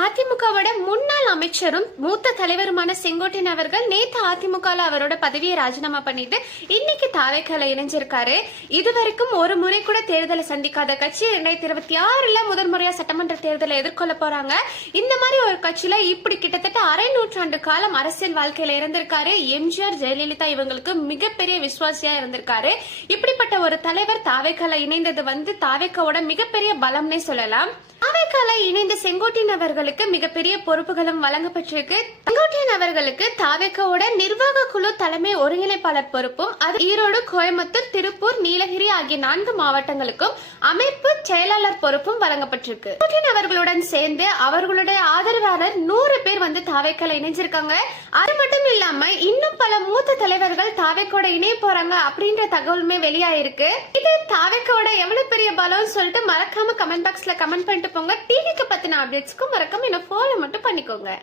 அதிமுகவோட முன்னாள் அமைச்சரும் மூத்த தலைவருமான செங்கோட்டையன் அவர்கள் நேத்து அதிமுக அவரோட பதவியை ராஜினாமா பண்ணிட்டு இன்னைக்கு தாவேக்கால இணைஞ்சிருக்காரு. இதுவரைக்கும் ஒரு முறை கூட தேர்தலை சந்திக்காத கட்சி 2026 முதல் முறையா சட்டமன்ற தேர்தலை எதிர்கொள்ள போறாங்க. இந்த மாதிரி ஒரு கட்சியில இப்படி கிட்டத்தட்ட அரை நூற்றாண்டு காலம் அரசியல் வாழ்க்கையில இருந்திருக்காரு. எம்ஜிஆர், ஜெயலலிதா இவங்களுக்கு மிகப்பெரிய விசுவாசியா இருந்திருக்காரு. இப்படிப்பட்ட ஒரு தலைவர் தாவேக்கால இணைந்தது தாவேக்காவோட மிகப்பெரிய பலம்னே சொல்லலாம். தாவேக்கால இணைந்த செங்கோட்டையன் அவர்களுக்கு மிகப்பெரிய பொறுப்புகளும் வழங்கப்பட்டிருக்கு. செங்கோட்டையன் அவர்களுக்கு தாவேக்காவோட நிர்வாக குழு தலைமை ஒருங்கிணைப்பாளர் பொறுப்பும், அது ஈரோடு, கோயம்புத்தூர், திருப்பூர், நீலகிரி ஆகிய 4 மாவட்டங்களுக்கும் அமைப்பு செயலாளர் பொறுப்பும் வழங்கப்பட்டிருக்கு. செங்கோட்டையன் அவர்களுடன் சேர்ந்து அவர்களுடைய ஆதரவாளர் 100 பேர் தாவேக்கால இணைஞ்சிருக்காங்க. அது மட்டும் இல்லாம இன்னும் பல மூத்த தலைவர்கள் தாவேக்கோட இணைய போறாங்க அப்படின்ற தகவலுமே வெளியாயிருக்கு. இது தாவேக்கோட எவ்வளவு பெரிய பலம் சொல்லிட்டு மறக்காம கமெண்ட் பாக்ஸ்ல கமெண்ட் பண்ணிட்டு போங்க. டிவிக்கு பத்தின அப்டேட்ஸ்க்கும் மறக்காம என்ன ஃபாலோ மட்டும் பண்ணிக்கோங்க.